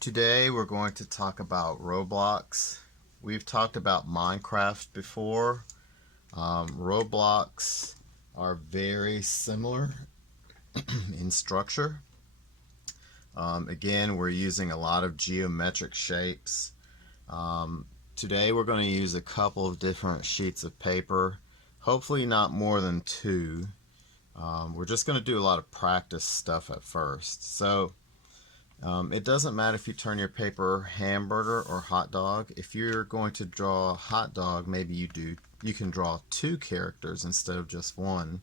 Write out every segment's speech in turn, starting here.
Today we're going to talk about Roblox. We've talked about Minecraft before. Roblox are very similar in structure. Again, we're using a lot of geometric shapes. Today we're going to use a couple of different sheets of paper, hopefully not more than two. We're just going to do a lot of practice stuff at first. So it doesn't matter if you turn your paper hamburger or hot dog. If you're going to draw a hot dog, maybe you can draw two characters instead of just one.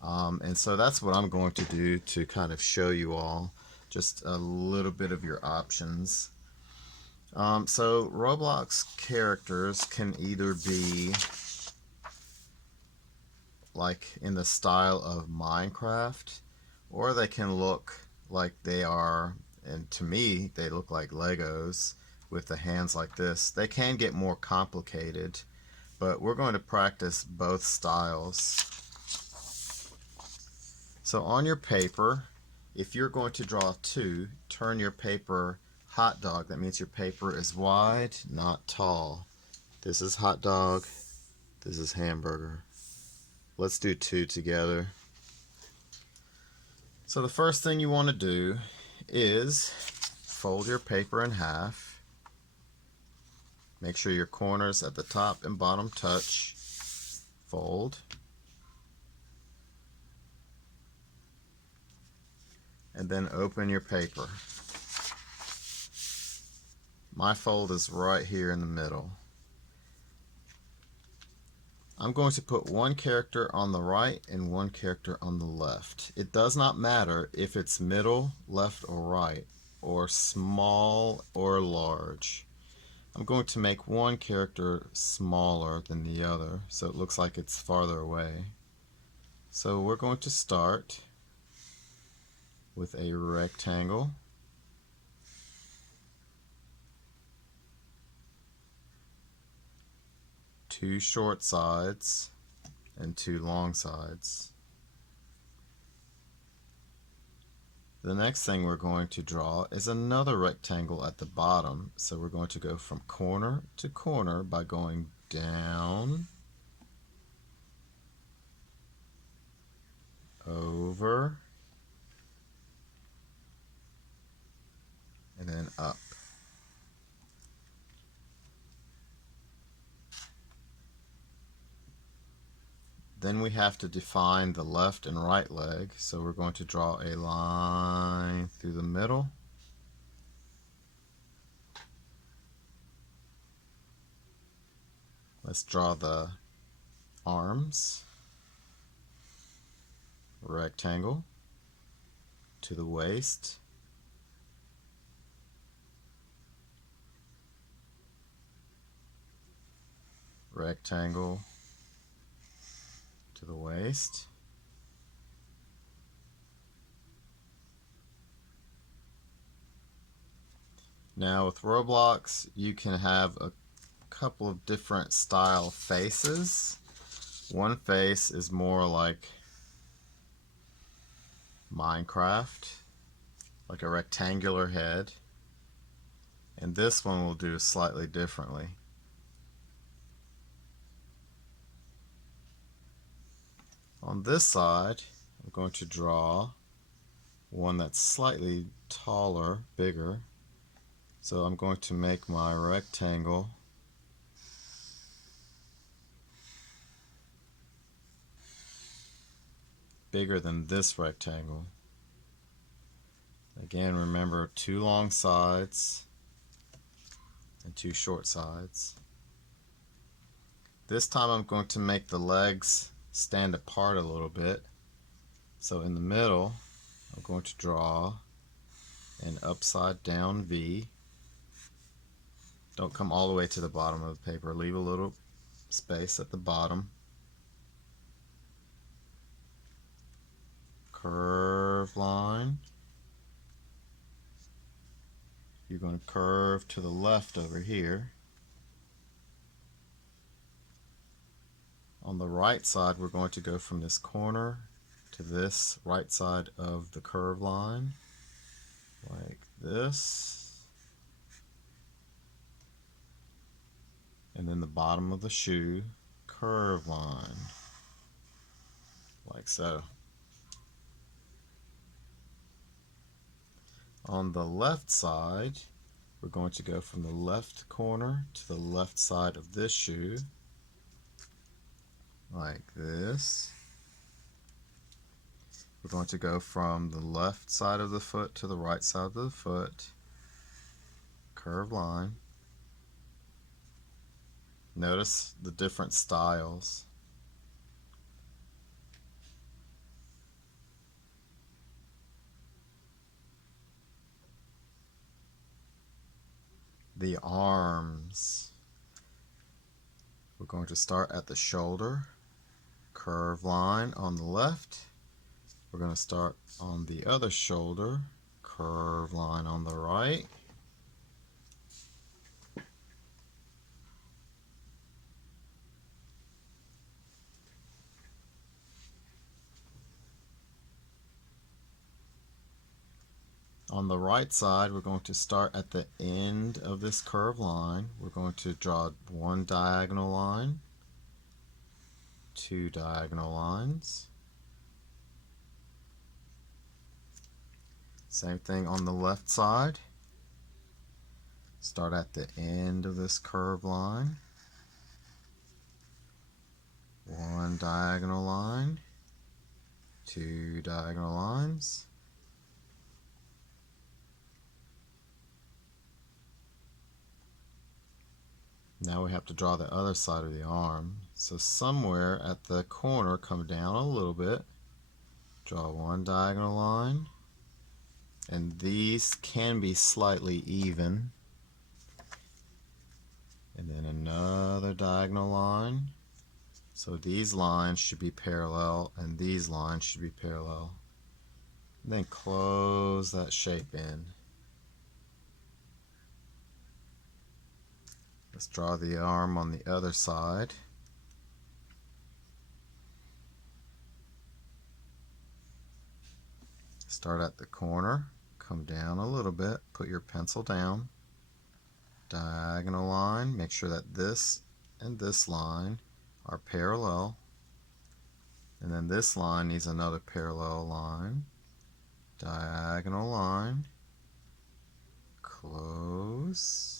And so that's what I'm going to do to kind of show you all just a little bit of your options. So Roblox characters can either be like in the style of Minecraft, or they can look like they are, and to me they look like Legos with the hands like this. They can get more complicated, but we're going to practice both styles. So on your paper, if you're going to draw two, turn your paper hot dog. That means your paper is wide, not tall. This is hot dog, this is hamburger. Let's do two together. So the first thing you want to do is fold your paper in half. Make sure your corners at the top and bottom touch. Fold. And then open your paper. My fold is right here in the middle. I'm going to put one character on the right and one character on the left. It does not matter if it's middle, left, or right, or small or large. I'm going to make one character smaller than the other so it looks like it's farther away. So we're going to start with a rectangle. Two short sides and two long sides. The next thing we're going to draw is another rectangle at the bottom. So we're going to go from corner to corner by going down, over, and then up. Then we have to define the left and right leg, so we're going to draw a line through the middle. Let's draw the arms. Rectangle to the waist. Rectangle to the waist. Now with Roblox, you can have a couple of different style faces. One face is more like Minecraft, like a rectangular head, and this one will do slightly differently. On this side, I'm going to draw one that's slightly taller, bigger. So I'm going to make my rectangle bigger than this rectangle. Again, remember, two long sides and two short sides. This time I'm going to make the legs stand apart a little bit. So in the middle, I'm going to draw an upside down V. Don't come all the way to the bottom of the paper. Leave a little space at the bottom. Curve line. You're going to curve to the left over here. On the right side, we're going to go from this corner to this right side of the curve line, like this. And then the bottom of the shoe, curve line, like so. On the left side, we're going to go from the left corner to the left side of this shoe, like this. We're going to go from the left side of the foot to the right side of the foot, curve line. Notice the different styles. The arms. We're going to start at the shoulder, curve line on the left. We're going to start on the other shoulder, curve line on the right. On the right side, we're going to start at the end of this curved line. We're going to draw one diagonal line, two diagonal lines. Same thing on the left side. Start at the end of this curved line, one diagonal line, two diagonal lines. Now we have to draw the other side of the arm. So somewhere at the corner, come down a little bit, draw one diagonal line, and these can be slightly even. And then another diagonal line. So these lines should be parallel and these lines should be parallel. And then close that shape in. Let's draw the arm on the other side. Start at the corner, come down a little bit, put your pencil down, diagonal line, make sure that this and this line are parallel, and then this line needs another parallel line, diagonal line, close.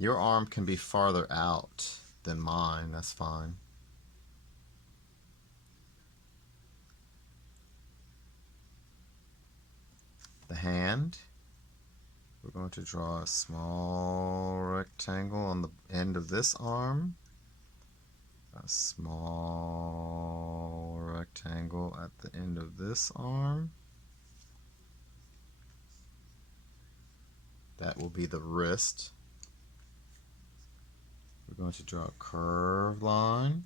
Your arm can be farther out than mine, that's fine. The hand, we're going to draw a small rectangle on the end of this arm, a small rectangle at the end of this arm. That will be the wrist. We're going to draw a curved line,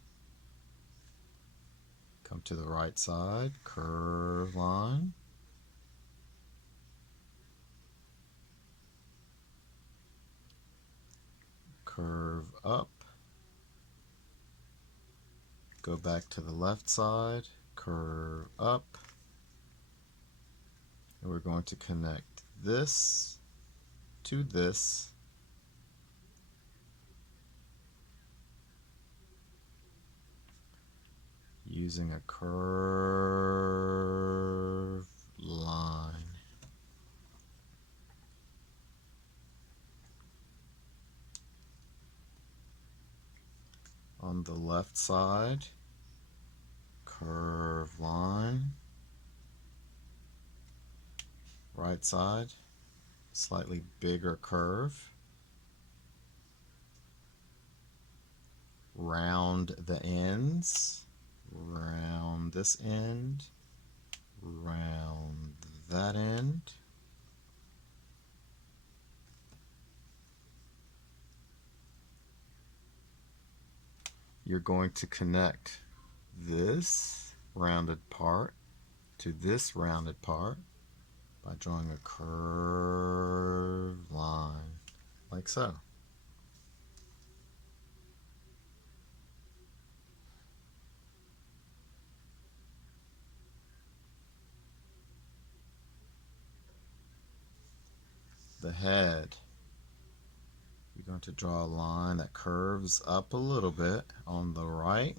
come to the right side, curved line, curve up, go back to the left side, curve up, and we're going to connect this to this, using a curved line. On the left side, curved line. Right side, slightly bigger curve. Round the ends. Round this end, round that end. You're going to connect this rounded part to this rounded part by drawing a curved line, like so. The head. You're going to draw a line that curves up a little bit on the right,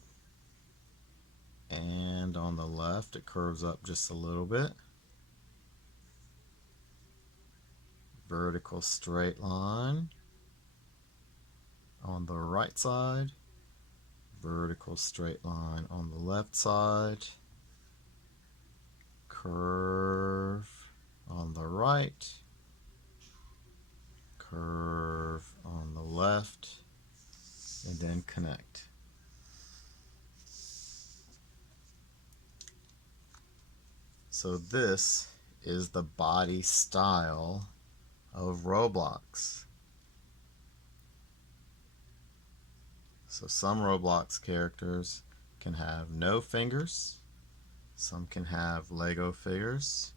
and on the left it curves up just a little bit. Vertical straight line on the right side, vertical straight line on the left side, curve on the right, curve on the left, and then connect. So this is the body style of Roblox. So some Roblox characters can have no fingers, some can have Lego fingers,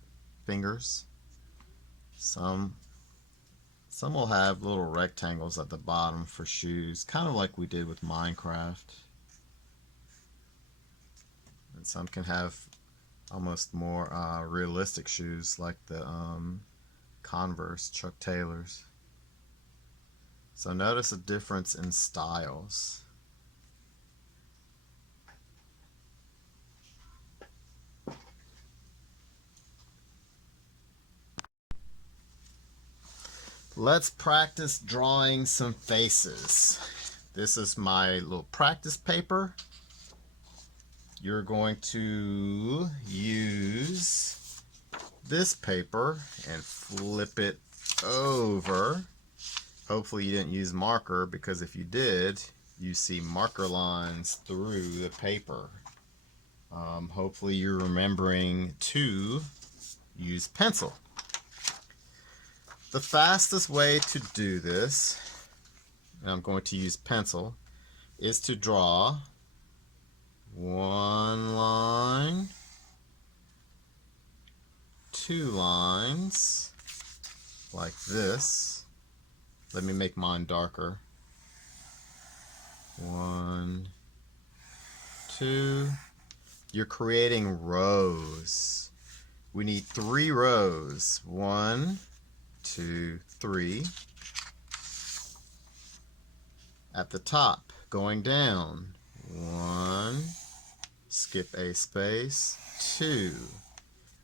some will have little rectangles at the bottom for shoes, kind of like we did with Minecraft. And some can have almost more realistic shoes like the Converse Chuck Taylors. So notice a difference in styles. Let's practice drawing some faces. This is my little practice paper. You're going to use this paper and flip it over. Hopefully you didn't use marker, because if you did, you see marker lines through the paper. Hopefully you're remembering to use pencil. The fastest way to do this, and I'm going to use pencil, is to draw one line, two lines, like this. Let me make mine darker. One, two. You're creating rows. We need 3 rows. 1, 2, 3. At the top, going down. 1, skip a space, 2.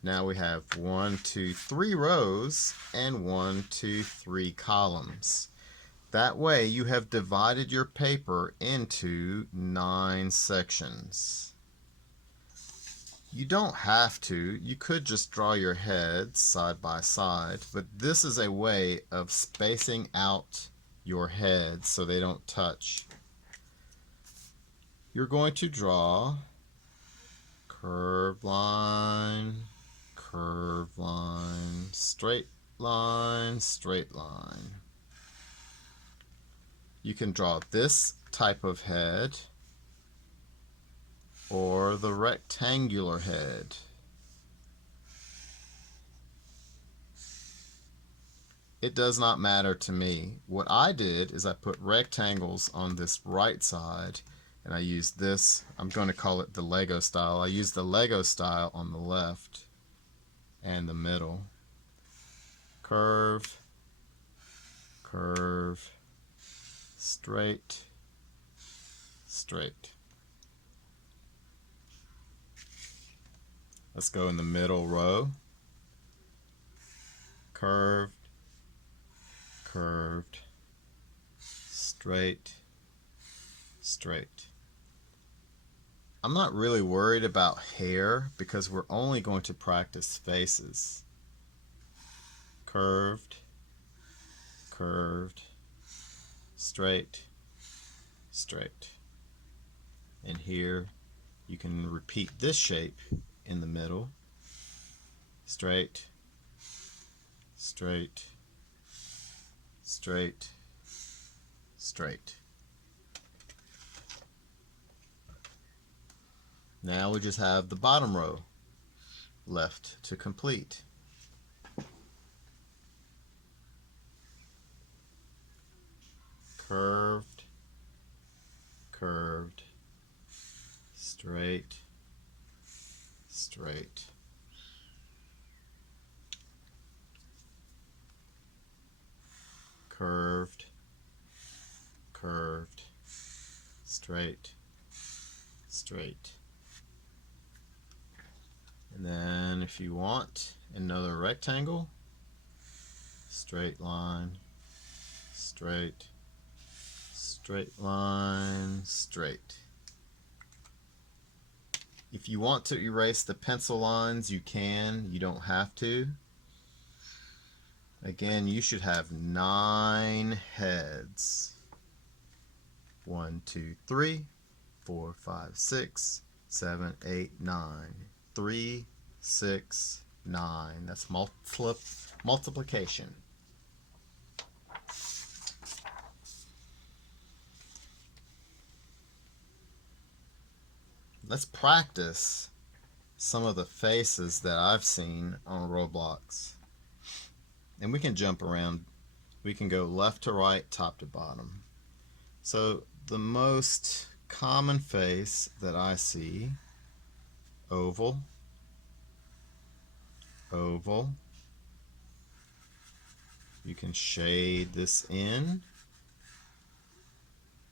Now we have 1, 2, 3 rows and 1, 2, 3 columns. That way you have divided your paper into 9 sections. You don't have to. You could just draw your heads side by side, but this is a way of spacing out your heads so they don't touch. You're going to draw curved line, straight line, straight line. You can draw this type of head or the rectangular head. It does not matter to me. What I did is I put rectangles on this right side, and I used this, I'm going to call it the Lego style. I used the Lego style on the left and the middle. Curve, curve, straight, straight. Let's go in the middle row. Curved, curved, straight, straight. I'm not really worried about hair because we're only going to practice faces. Curved, curved, straight, straight. And here you can repeat this shape in the middle. Straight, straight, straight, straight. Now we just have the bottom row left to complete. Curved, curved, straight, straight. Curved, straight, straight. And then if you want another rectangle, straight line, straight, straight line, straight. If you want to erase the pencil lines, you can. You don't have to. Again, you should have 9 heads. 1, 2, 3, 4, 5, 6, 7, 8, 9. 3, 6, 9. That's multiplication. Let's practice some of the faces that I've seen on Roblox. And we can jump around. We can go left to right, top to bottom. So the most common face that I see, oval, oval. You can shade this in,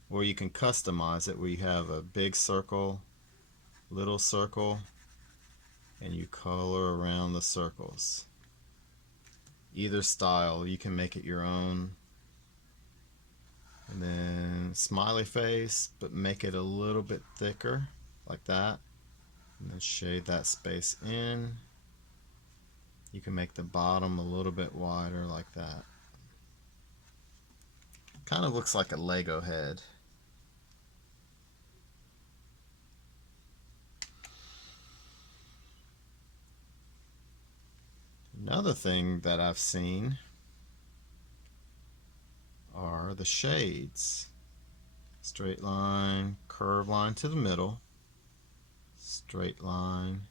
or you can customize it where you have a big circle, little circle, and you color around the circles. Either style, you can make it your own. And then smiley face, but make it a little bit thicker, like that. And then shade that space in. You can make the bottom a little bit wider, like that. Kind of looks like a Lego head. Another thing that I've seen are the shades. Straight line, curved line to the middle, straight line,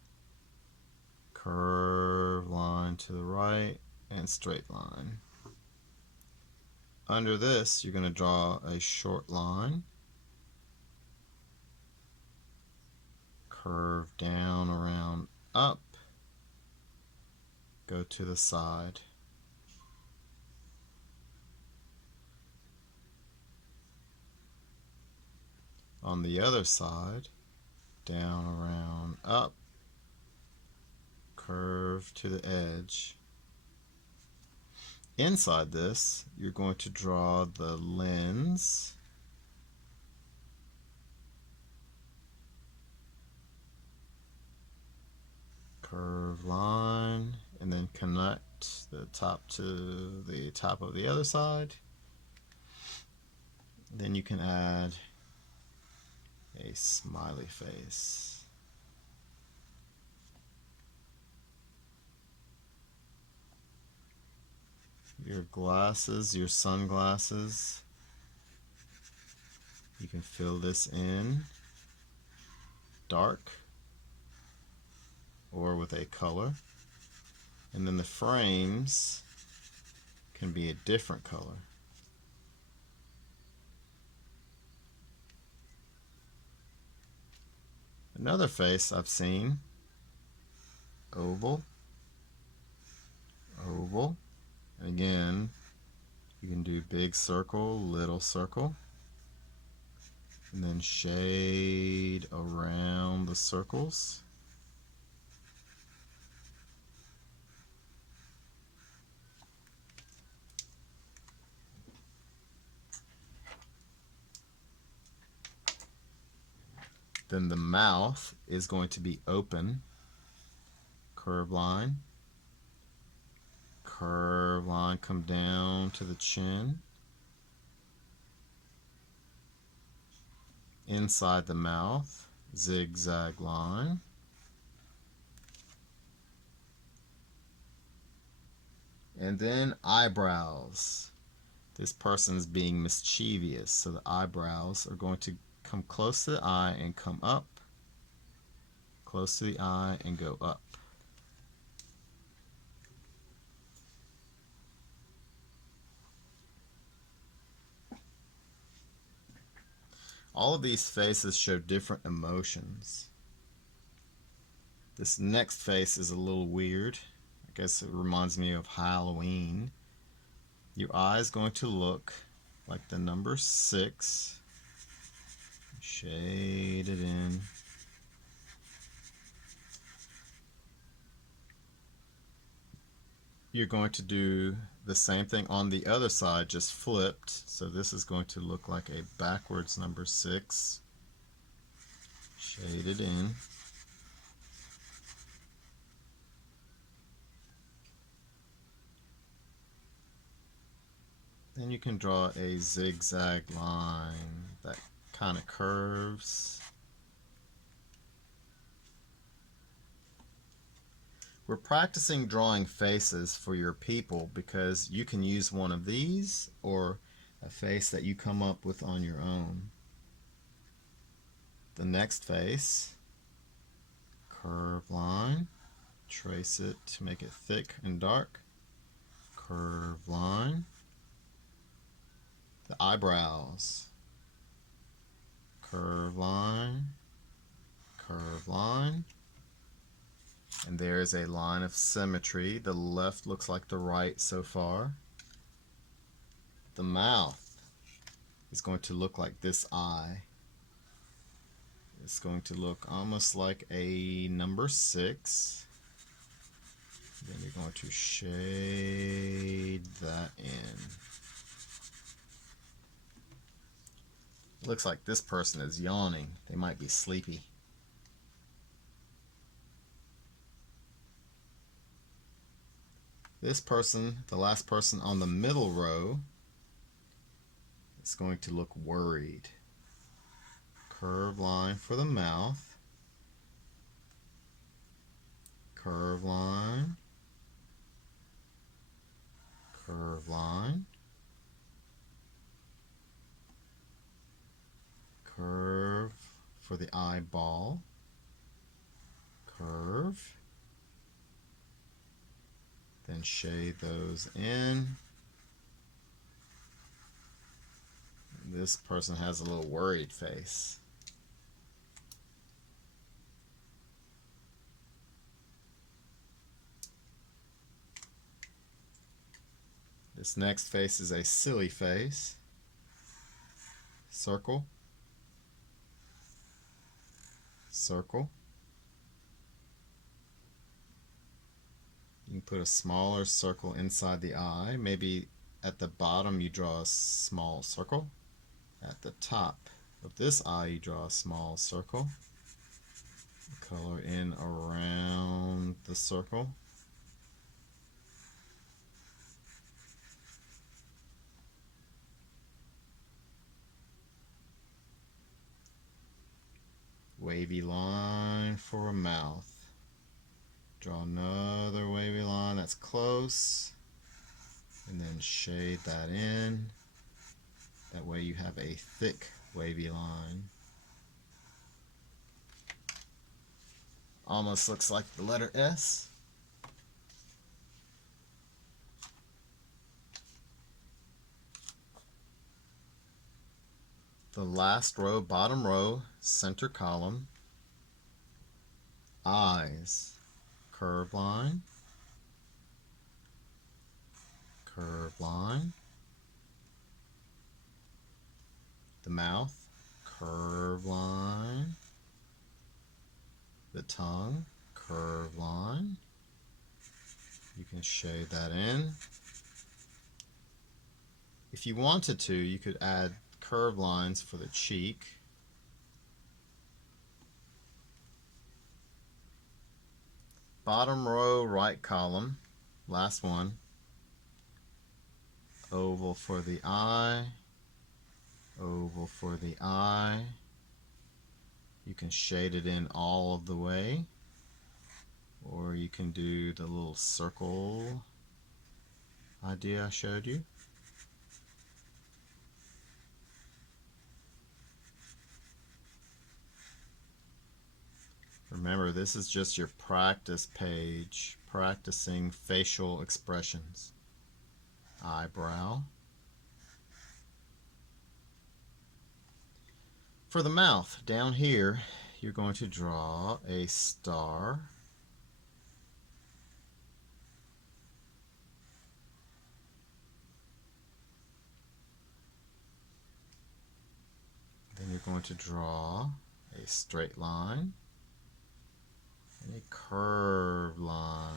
curved line to the right, and straight line. Under this, you're going to draw a short line, curve down, around, up, go to the side. On the other side, down, around, up, curve to the edge. Inside this, you're going to draw the lens, curve line, and then connect the top to the top of the other side. Then you can add a smiley face. Your glasses, your sunglasses, you can fill this in dark or with a color. And then the frames can be a different color. Another face I've seen, oval, oval. Again, you can do big circle, little circle, and then shade around the circles. Then the mouth is going to be open, curve line, come down to the chin. Inside the mouth, zigzag line. And then eyebrows. This person's being mischievous, so the eyebrows are going to come close to the eye and come up, close to the eye and go up. All of these faces show different emotions. This next face is a little weird. I guess it reminds me of Halloween. Your eye is going to look like the number 6. Shade it in. You're going to do the same thing on the other side, just flipped. So this is going to look like a backwards number 6. Shade it in. Then you can draw a zigzag line that kind of curves. We're practicing drawing faces for your people because you can use one of these or a face that you come up with on your own. The next face, curve line, trace it to make it thick and dark, curve line. The eyebrows, curve line, curve line. And there's a line of symmetry. The left looks like the right so far. The mouth is going to look like this eye. It's going to look almost like a number 6. Then you're going to shade that in. Looks like this person is yawning. They might be sleepy. This person, the last person on the middle row, is going to look worried. Curve line for the mouth. Curve line. Curve line. Curve for the eyeball. Curve. Then shade those in. This person has a little worried face. This next face is a silly face. Circle. Circle. You can put a smaller circle inside the eye. Maybe at the bottom you draw a small circle. At the top of this eye you draw a small circle. Color in around the circle. Wavy line for a mouth. Draw another wavy line that's close, and then shade that in. That way you have a thick wavy line. Almost looks like the letter S. The last row, bottom row, center column, eyes, curve line, curve line, the mouth, curve line, the tongue, curve line. You can shade that in. If you wanted to, you could add curve lines for the cheek. Bottom row, right column, last one. Oval for the eye, oval for the eye. You can shade it in all of the way, or you can do the little circle idea I showed you. Remember, this is just your practice page, practicing facial expressions. Eyebrow. For the mouth, down here, you're going to draw a star. Then you're going to draw a straight line and a curved line.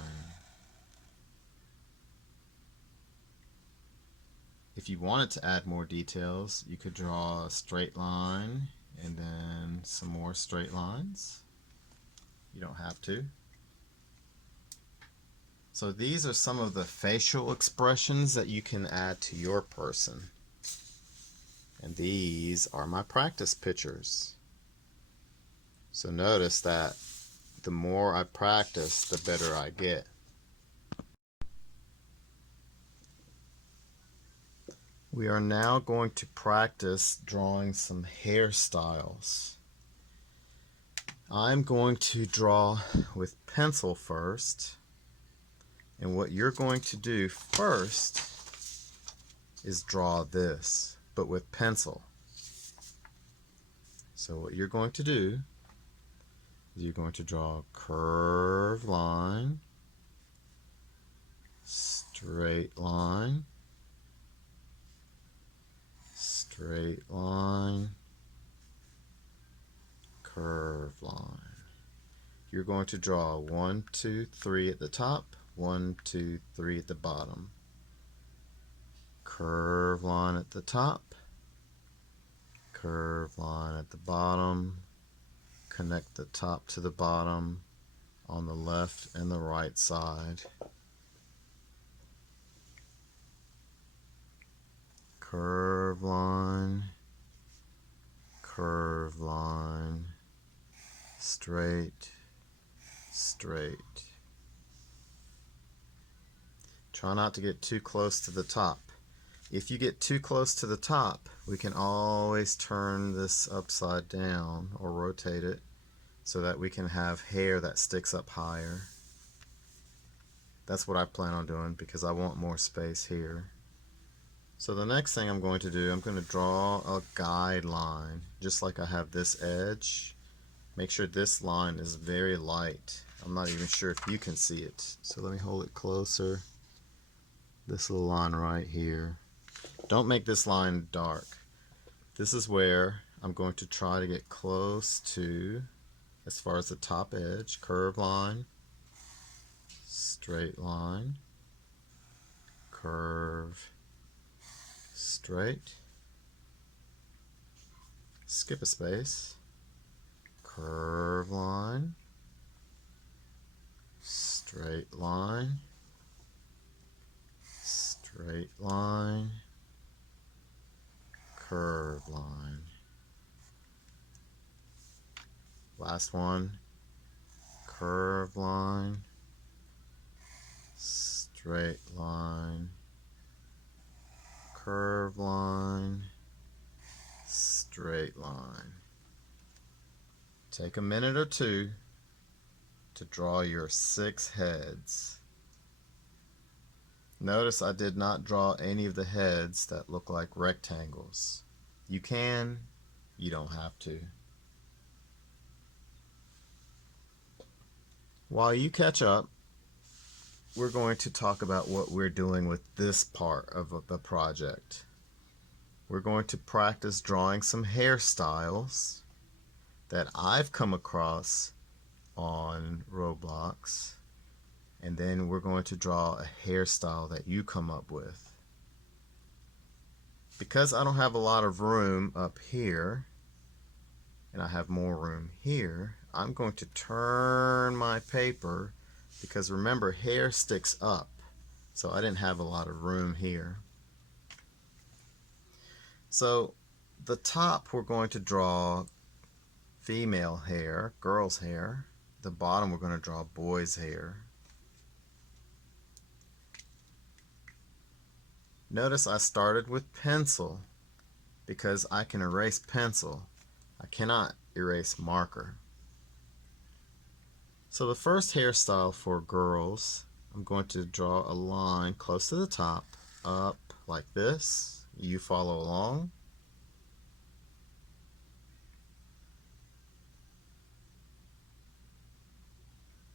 If you wanted to add more details, you could draw a straight line and then some more straight lines. You don't have to. So these are some of the facial expressions that you can add to your person. And these are my practice pictures. So notice that the more I practice, the better I get. We are now going to practice drawing some hairstyles. I'm going to draw with pencil first. And what you're going to do first is draw this, but with pencil. So what you're going to do is you're going to draw a curved line, straight line, straight line, curved line. You're going to draw 1, 2, 3 at the top, 1, 2, 3 at the bottom. Curved line at the top, curved line at the bottom. Connect the top to the bottom on the left and the right side. Curved line, curved line, straight, straight. Try not to get too close to the top. If you get too close to the top, we can always turn this upside down or rotate it so that we can have hair that sticks up higher. That's what I plan on doing because I want more space here. So the next thing I'm going to do, I'm going to draw a guideline, just like I have this edge. Make sure this line is very light. I'm not even sure if you can see it. So let me hold it closer. This little line right here. Don't make this line dark. This is where I'm going to try to get close to, as far as the top edge, curved line, straight line, curve, straight, skip a space, curve line, straight line, straight line, curve line. Last one, curve line, straight line, curve line, straight line. Take a minute or two to draw your 6 heads. Notice I did not draw any of the heads that look like rectangles. You can, you don't have to. While you catch up, we're going to talk about what we're doing with this part of the project. We're going to practice drawing some hairstyles that I've come across on Roblox, and then we're going to draw a hairstyle that you come up with. Because I don't have a lot of room up here, and I have more room here, I'm going to turn my paper, because remember, hair sticks up, so I didn't have a lot of room here. So the top, we're going to draw female hair, girl's hair. The bottom, we're going to draw boy's hair. Notice I started with pencil because I can erase pencil. I cannot erase marker. So the first hairstyle for girls, I'm going to draw a line close to the top, up like this. You follow along.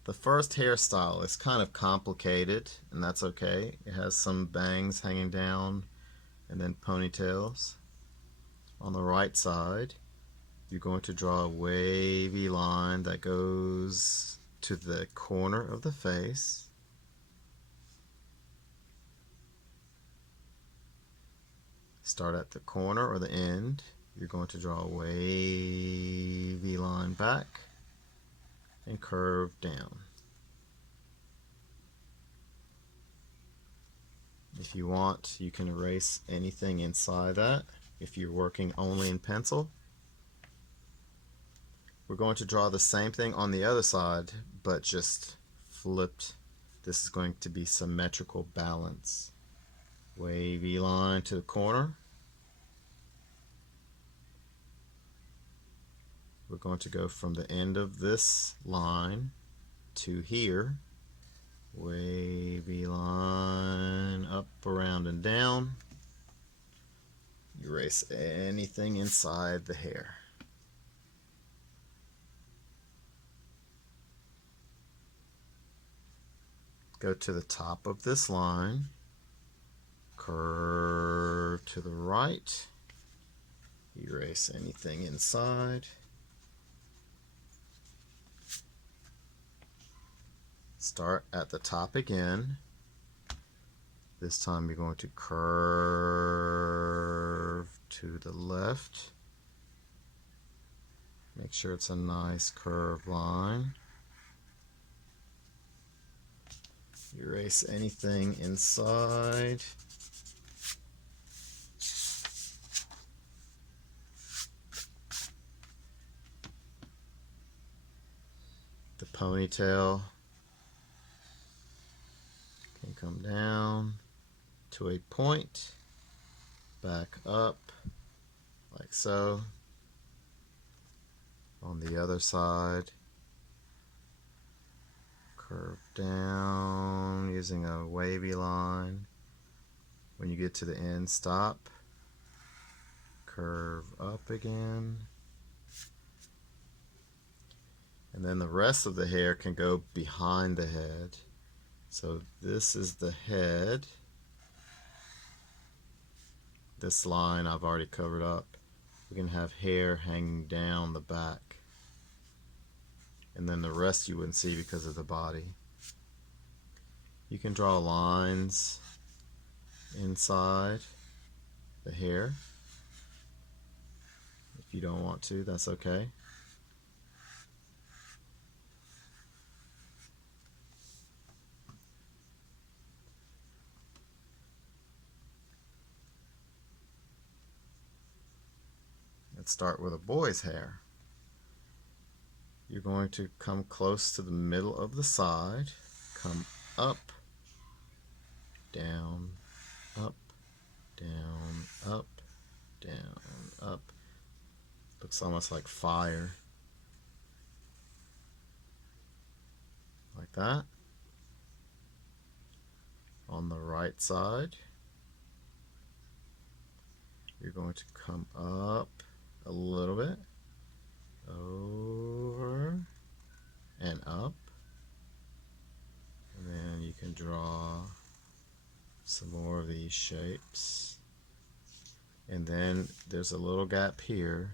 The first hairstyle is kind of complicated, and that's okay. It has some bangs hanging down and then ponytails on the right side. You're going to draw a wavy line that goes to the corner of the face. Start at the corner or the end. You're going to draw a wavy line back and curve down. If you want, you can erase anything inside that if you're working only in pencil. We're going to draw the same thing on the other side, but just flipped. This is going to be symmetrical balance. Wavy line to the corner. We're going to go from the end of this line to here. Wavy line up, around, and down. Erase anything inside the hair. Go to the top of this line, curve to the right, erase anything inside. Start at the top again. This time you're going to curve to the left. Make sure it's a nice curved line. Erase anything inside. The ponytail can come down to a point, back up like so. On the other side, curve down using a wavy line. When you get to the end, stop, curve up again. And then the rest of the hair can go behind the head. So this is the head. This line I've already covered up. We can have hair hanging down the back. And then the rest you wouldn't see because of the body. You can draw lines inside the hair. If you don't want to, that's okay. Let's start with a boy's hair. You're going to come close to the middle of the side, come up, down, up, down, up, down, up. Looks almost like fire. Like that. On the right side, you're going to come up a little bit, over and up, and then you can draw some more of these shapes. And then there's a little gap here.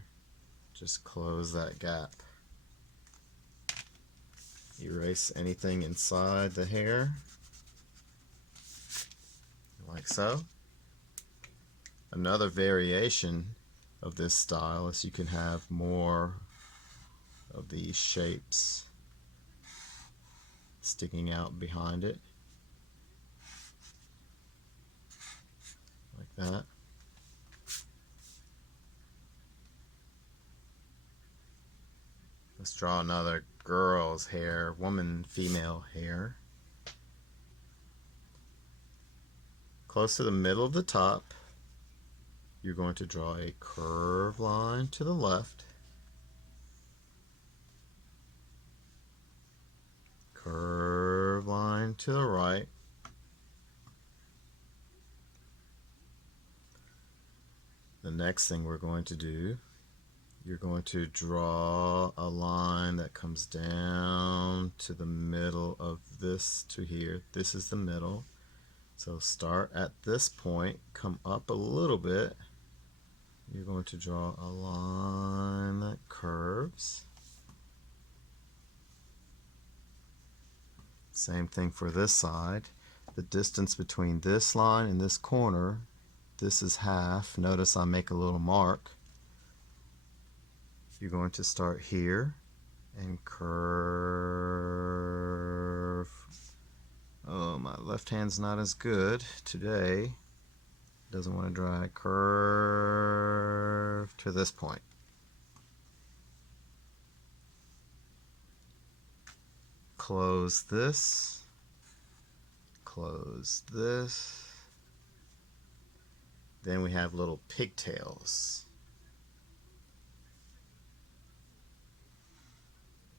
Just close that gap. Erase anything inside the hair, like so. Another variation of this style is you can have more of these shapes sticking out behind it, like that. Let's draw another girl's hair, female hair. Close to the middle of the top, you're going to draw a curved line to the left, curved line to the right, the next thing we're going to do, you're going to draw a line that comes down to the middle of this to here. This is the middle. So start at this point, come up a little bit, you're going to draw a line that curves. Same thing for this side. The distance between this line and this corner, this is half. Notice I make a little mark. You're going to start here and curve. Oh, my left hand's not as good today. Doesn't want to draw. Curve to this point. Close this. Close this. Then we have little pigtails.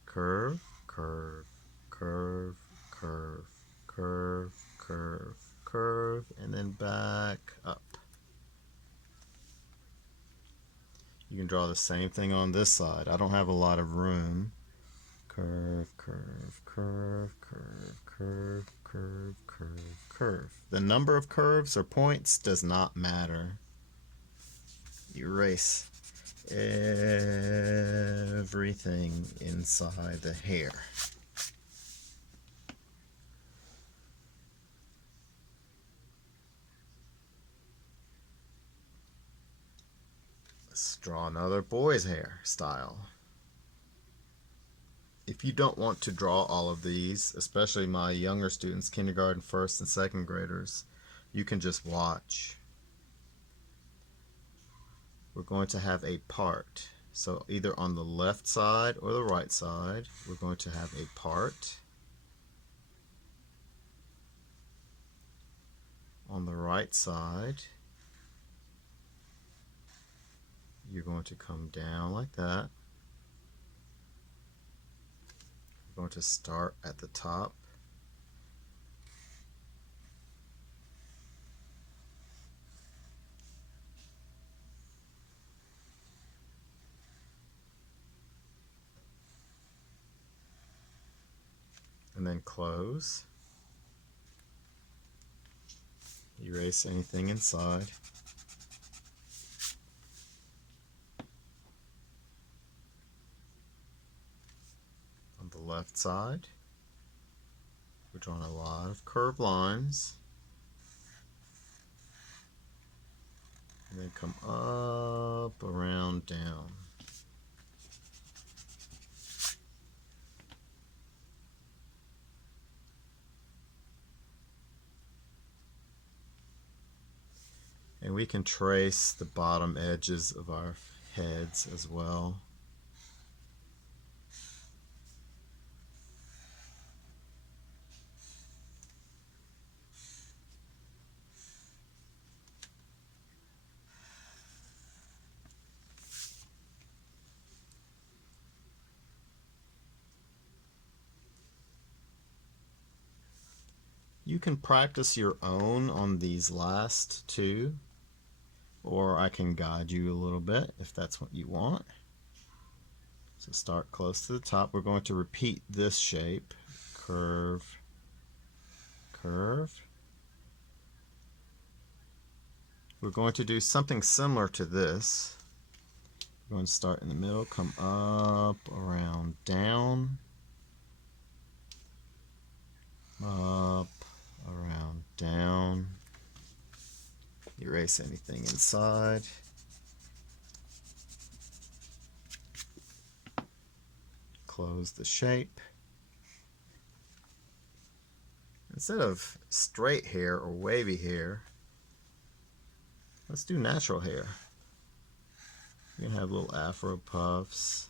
Curve, curve, curve, curve, curve, curve, curve, and then back up. You can draw the same thing on this side. I don't have a lot of room. Curve, curve, curve, curve, curve, curve, curve, curve. The number of curves or points does not matter. Erase everything inside the hair. Let's draw another boy's hair style. If you don't want to draw all of these, especially my younger students, kindergarten, first and second graders, you can just watch. We're going to have a part. So either on the left side or the right side, we're going to have a part. On the right side, you're going to come down like that. We're going to start at the top. And then close. Erase anything inside. On the left side, we're drawing a lot of curved lines. And then come up, around, down. And we can trace the bottom edges of our heads as well. You can practice your own on these last two, or I can guide you a little bit if that's what you want. So start close to the top. We're going to repeat this shape. Curve, curve. We're going to do something similar to this. We're going to start in the middle, come up, around, down, up, around, down. Erase anything inside. Close the shape. Instead of straight hair or wavy hair, let's do natural hair. You can have little afro puffs.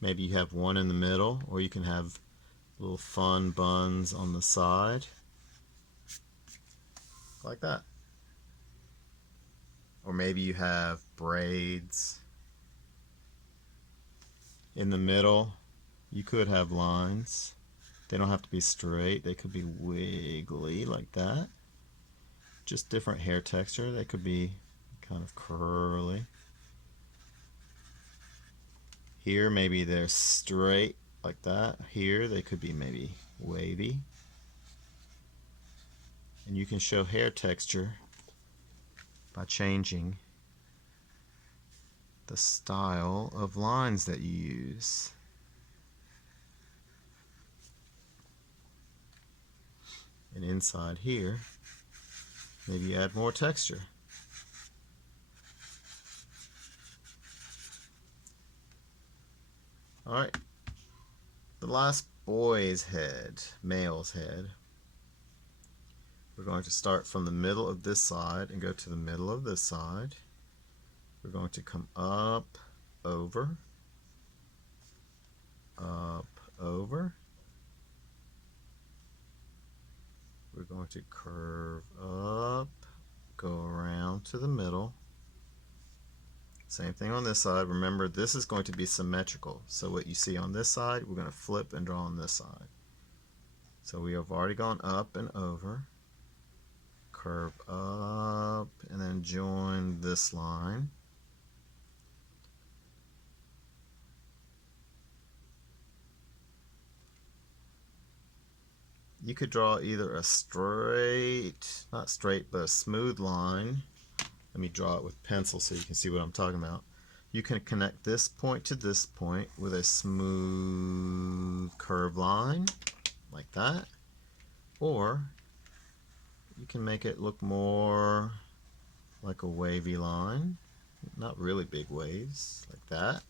Maybe you have one in the middle, or you can have little fun buns on the side. Like that. Or maybe you have braids. In the middle, you could have lines. They don't have to be straight. They could be wiggly like that. Just different hair texture. They could be kind of curly. Here, maybe they're straight like that. Here, they could be maybe wavy. And you can show hair texture by changing the style of lines that you use. And inside here, maybe add more texture. Alright, the last boy's head, male's head. We're going to start from the middle of this side and go to the middle of this side. We're going to come up, over, up, over. We're going to curve up, go around to the middle. Same thing on this side. Remember, this is going to be symmetrical. So what you see on this side, we're going to flip and draw on this side. So we have already gone up and over, curve up, and then join this line. You could draw either a straight, not straight, but a smooth line. Let me draw it with pencil so you can see what I'm talking about. You can connect this point to this point with a smooth curved line, like that. Or you can make it look more like a wavy line. Not really big waves, like that.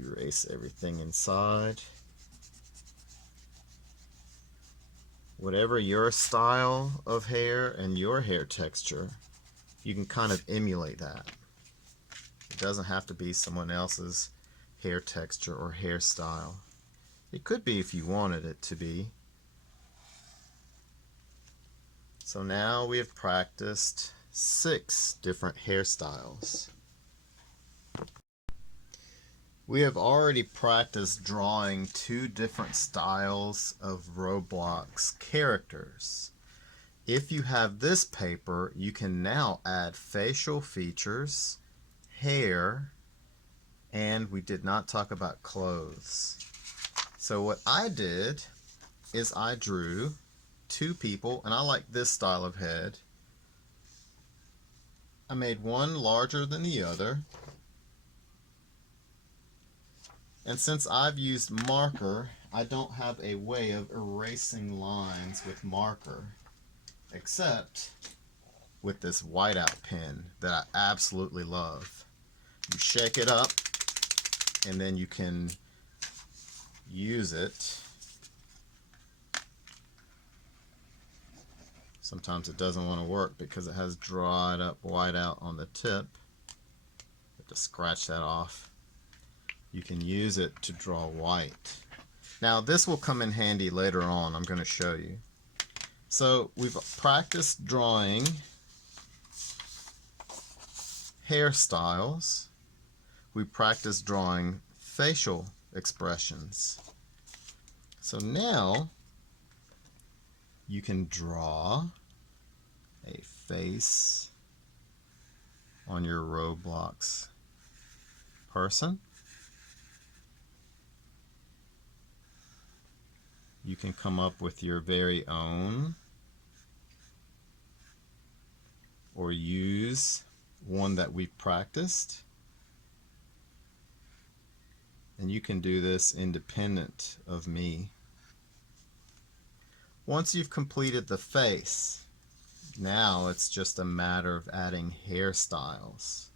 Erase everything inside. Whatever your style of hair and your hair texture, you can kind of emulate that. It doesn't have to be someone else's hair texture or hairstyle. It could be if you wanted it to be. So now we have practiced 6 different hairstyles. We have already practiced drawing 2 different styles of Roblox characters. If you have this paper, you can now add facial features, hair, and we did not talk about clothes. So what I did is I drew 2 people, and I like this style of head. I made one larger than the other. And since I've used marker, I don't have a way of erasing lines with marker, except with this whiteout pen that I absolutely love. You shake it up, and then you can use it. Sometimes it doesn't want to work because it has dried up whiteout on the tip. You have to scratch that off. You can use it to draw white. Now this will come in handy later on. I'm going to show you. So we've practiced drawing hairstyles. We practiced drawing facial expressions. So now you can draw a face on your Roblox person. You can come up with your very own, or use one that we've practiced. And you can do this independent of me. Once you've completed the face, now it's just a matter of adding hairstyles.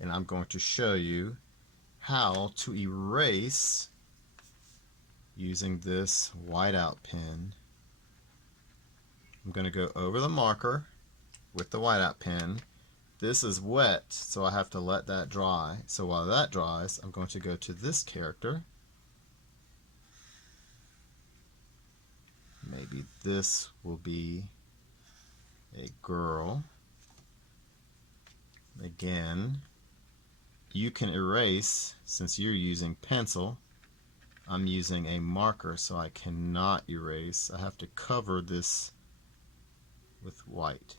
And I'm going to show you how to erase using this whiteout pen. I'm going to go over the marker with the whiteout pen. This is wet, so I have to let that dry. So while that dries, I'm going to go to this character. Maybe this will be a girl. Again, you can erase, since you're using pencil. I'm using a marker, so I cannot erase. I have to cover this with white.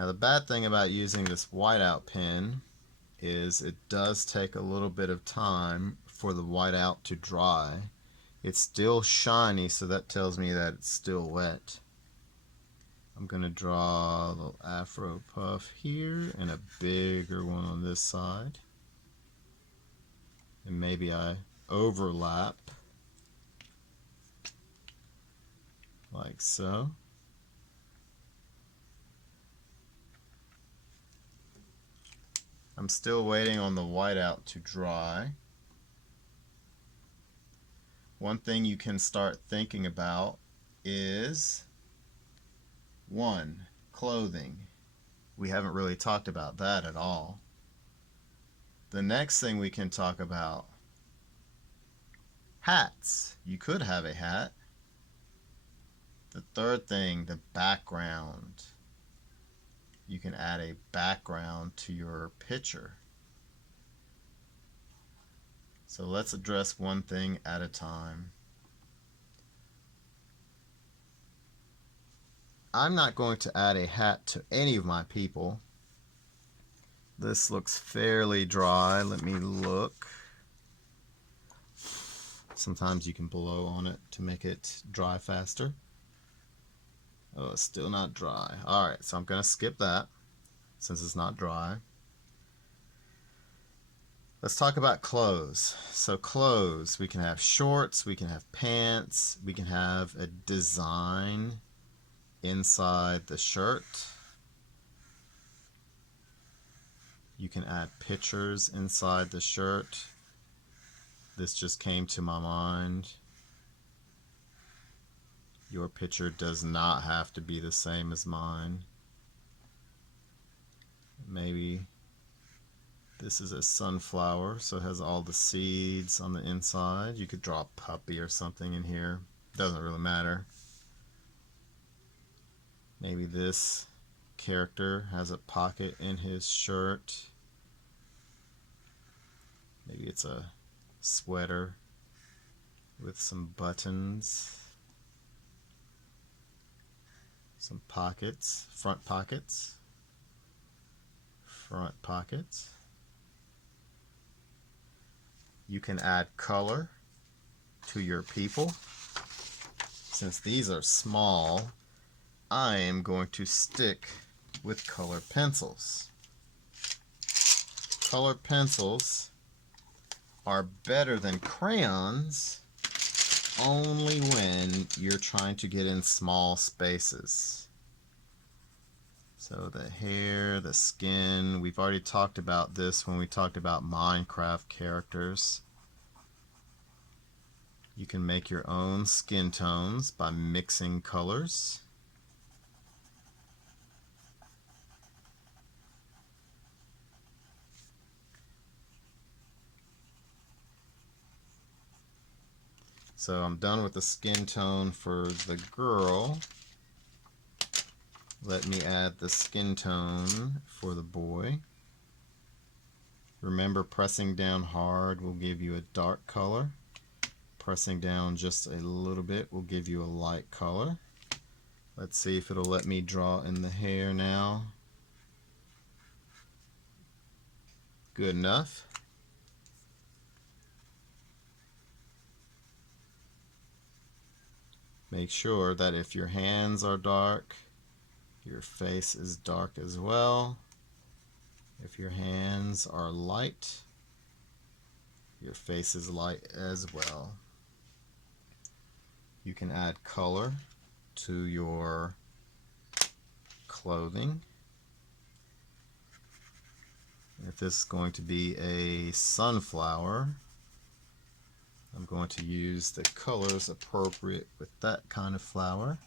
Now the bad thing about using this whiteout pen is it does take a little bit of time for the whiteout to dry. It's still shiny, so that tells me that it's still wet. I'm going to draw a little afro puff here and a bigger one on this side. And maybe I overlap like so. I'm still waiting on the whiteout to dry. One thing you can start thinking about is 1. Clothing. We haven't really talked about that at all. The next thing we can talk about, hats. You could have a hat. The third thing, the background. You can add a background to your picture. So let's address one thing at a time. I'm not going to add a hat to any of my people. This looks fairly dry. Let me look. Sometimes you can blow on it to make it dry faster. Oh, it's still not dry. Alright, so I'm going to skip that since it's not dry. Let's talk about clothes. So clothes, we can have shorts, we can have pants, we can have a design inside the shirt. You can add pictures inside the shirt. This just came to my mind. Your picture does not have to be the same as mine. Maybe this is a sunflower, so it has all the seeds on the inside. You could draw a puppy or something in here. Doesn't really matter. Maybe this character has a pocket in his shirt. Maybe it's a sweater with some buttons. Some pockets, front pockets. Front pockets. You can add color to your people. Since these are small, I am going to stick with color pencils. Color pencils are better than crayons only when you're trying to get in small spaces. So the hair, the skin, we've already talked about this when we talked about Minecraft characters. You can make your own skin tones by mixing colors. So I'm done with the skin tone for the girl. Let me add the skin tone for the boy. Remember, pressing down hard will give you a dark color. Pressing down just a little bit will give you a light color. Let's see if it'll let me draw in the hair now. Good enough. Make sure that if your hands are dark, your face is dark as well. If your hands are light, your face is light as well. You can add color to your clothing. If this is going to be a sunflower, I'm going to use the colors appropriate with that kind of flower.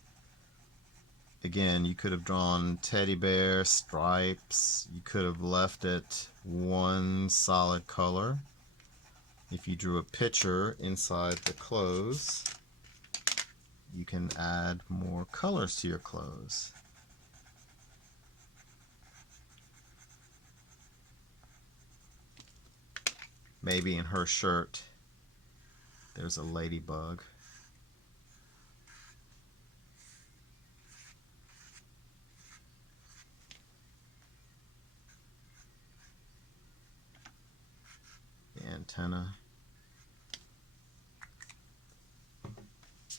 Again, you could have drawn teddy bear, stripes. You could have left it one solid color. If you drew a picture inside the clothes, you can add more colors to your clothes. Maybe in her shirt, there's a ladybug. antenna.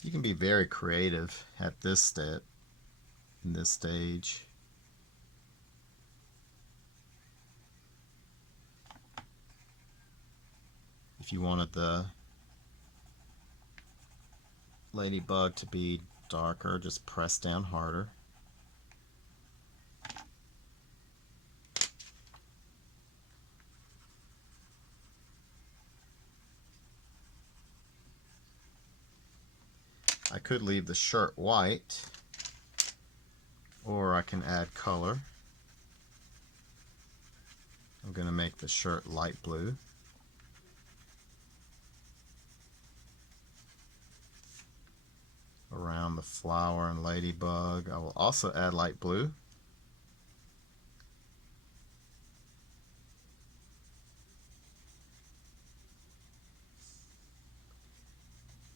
You can be very creative at this step, in this stage. If you wanted the ladybug to be darker, just press down harder. I could leave the shirt white, or I can add color. I'm going to make the shirt light blue. Around the flower and ladybug, I will also add light blue.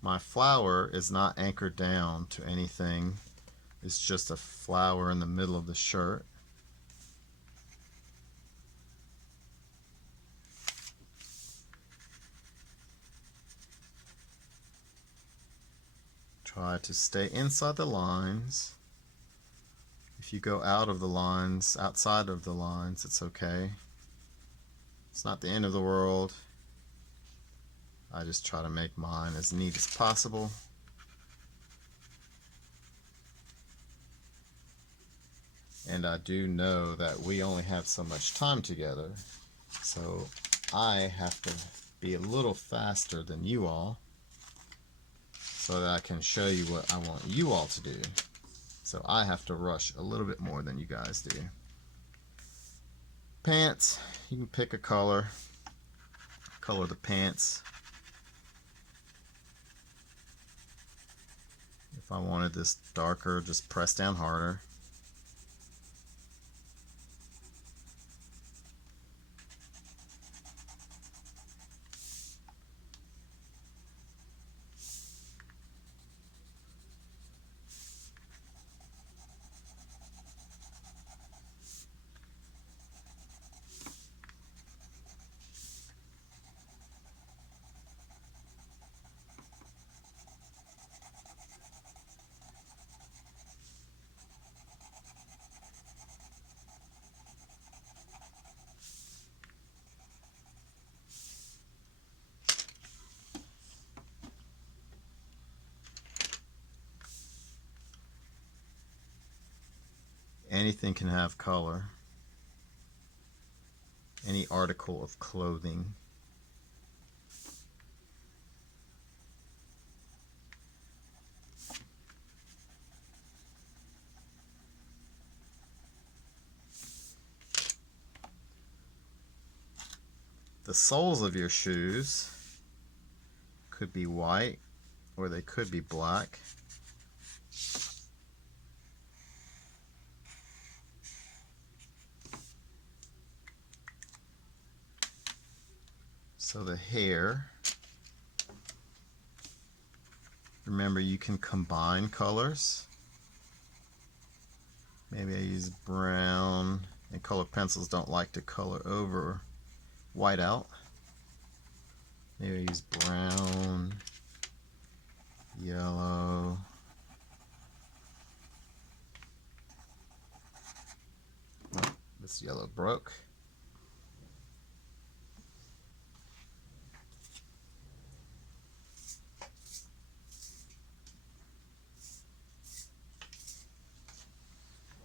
My flower is not anchored down to anything. It's just a flower in the middle of the shirt. Try to stay inside the lines. If you go out of the lines, outside of the lines, it's okay. It's not the end of the world. I just try to make mine as neat as possible. And I do know that we only have so much time together, so I have to be a little faster than you all so that I can show you what I want you all to do. So I have to rush a little bit more than you guys do. Pants, you can pick a color. Color the pants. If I wanted this darker, just press down harder. Anything can have color. Any article of clothing. The soles of your shoes could be white or they could be black. So the hair, remember you can combine colors. Maybe I use brown, and color pencils don't like to color over white out. Maybe I use brown, yellow. Oh, this yellow broke.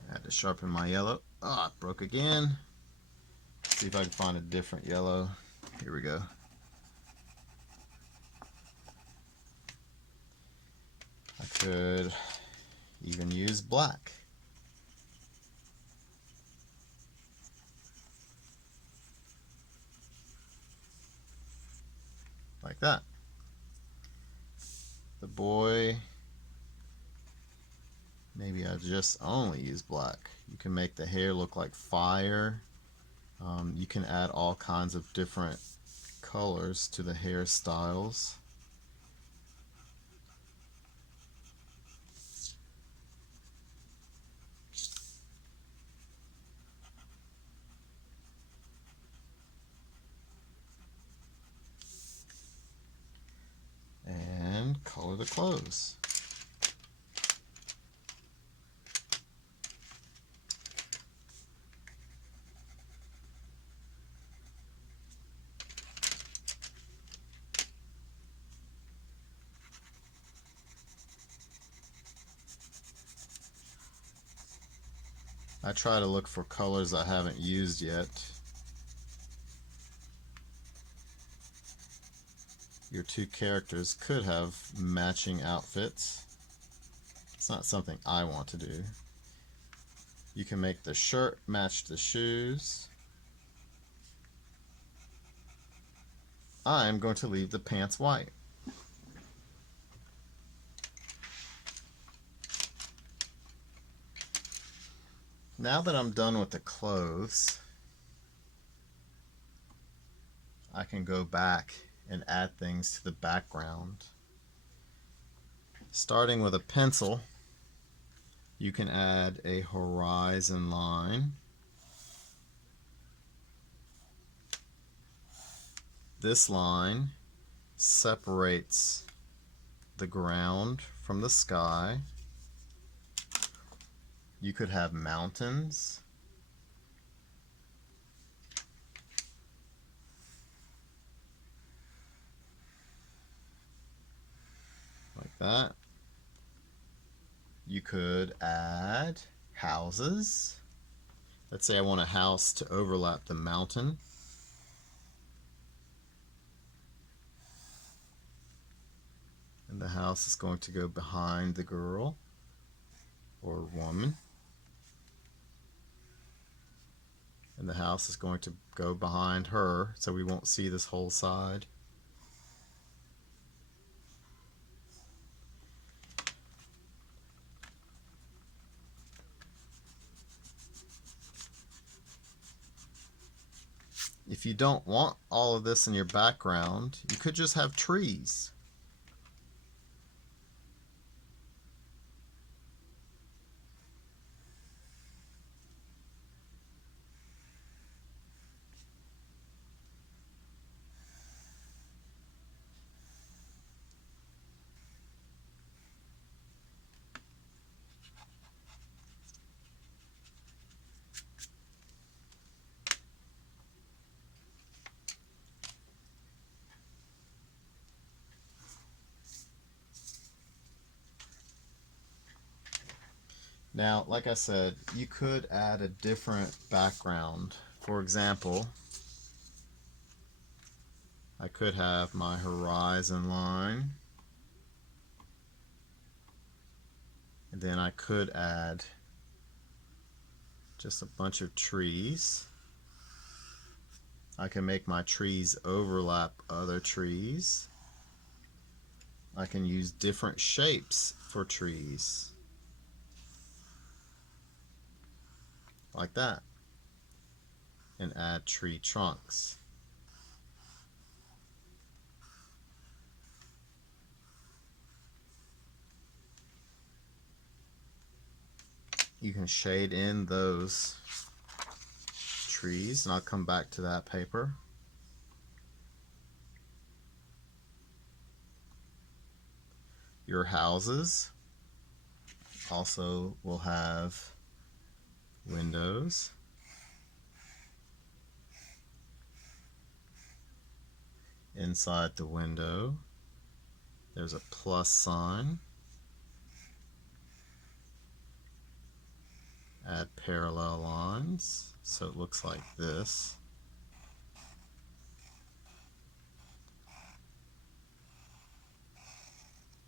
I had to sharpen my yellow. Ah, it broke again. See if I can find a different yellow. Here we go. I could even use black. Like that. The boy, maybe I just only use black. You can make the hair look like fire. You can add all kinds of different colors to the hairstyles. the clothes. I try to look for colors I haven't used yet. Your two characters could have matching outfits. It's not something I want to do. You can make the shirt match the shoes. I'm going to leave the pants white. Now that I'm done with the clothes, I can go back and add things to the background. Starting with a pencil, you can add a horizon line. This line separates the ground from the sky. You could have mountains. Like that. You could add houses. Let's say I want a house to overlap the mountain. And the house is going to go behind the girl or woman. And the house is going to go behind her, so we won't see this whole side. If you don't want all of this in your background, you could just have trees. Now, like I said, you could add a different background. For example, I could have my horizon line, and then I could add just a bunch of trees. I can make my trees overlap other trees. I can use different shapes for trees. Like that. And add tree trunks. You can shade in those trees, and I'll come back to that paper. Your houses also will have windows. Inside the window, there's a plus sign. Add parallel lines so it looks like this.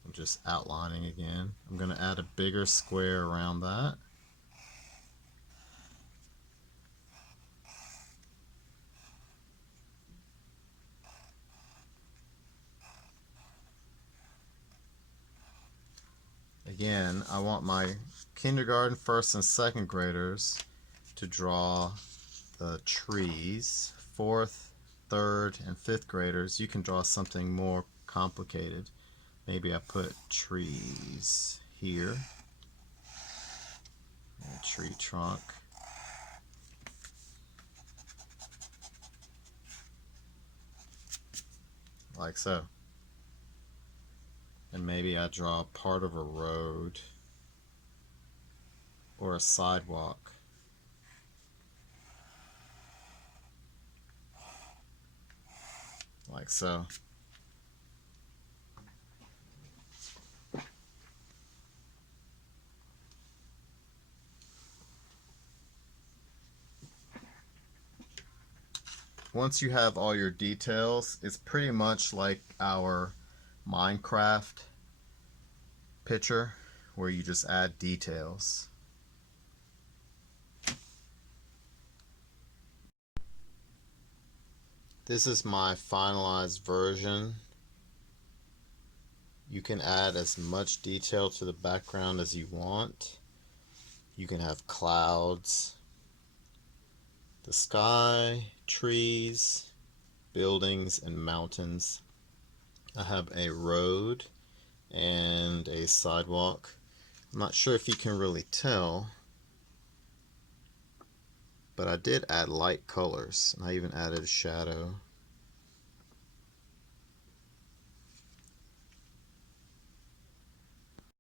I'm just outlining again. I'm going to add a bigger square around that. Again, I want my kindergarten, first and second graders to draw the trees. Fourth, third, and fifth graders, you can draw something more complicated. Maybe I put trees here. A tree trunk. Like so. and maybe I draw part of a road or a sidewalk, like so. Once you have all your details, it's pretty much like our Minecraft picture where you just add details. This is my finalized version. You can add as much detail to the background as you want. You can have clouds, the sky, trees, buildings, and mountains. I have a road and a sidewalk. I'm not sure if you can really tell, but I did add light colors, and I even added a shadow.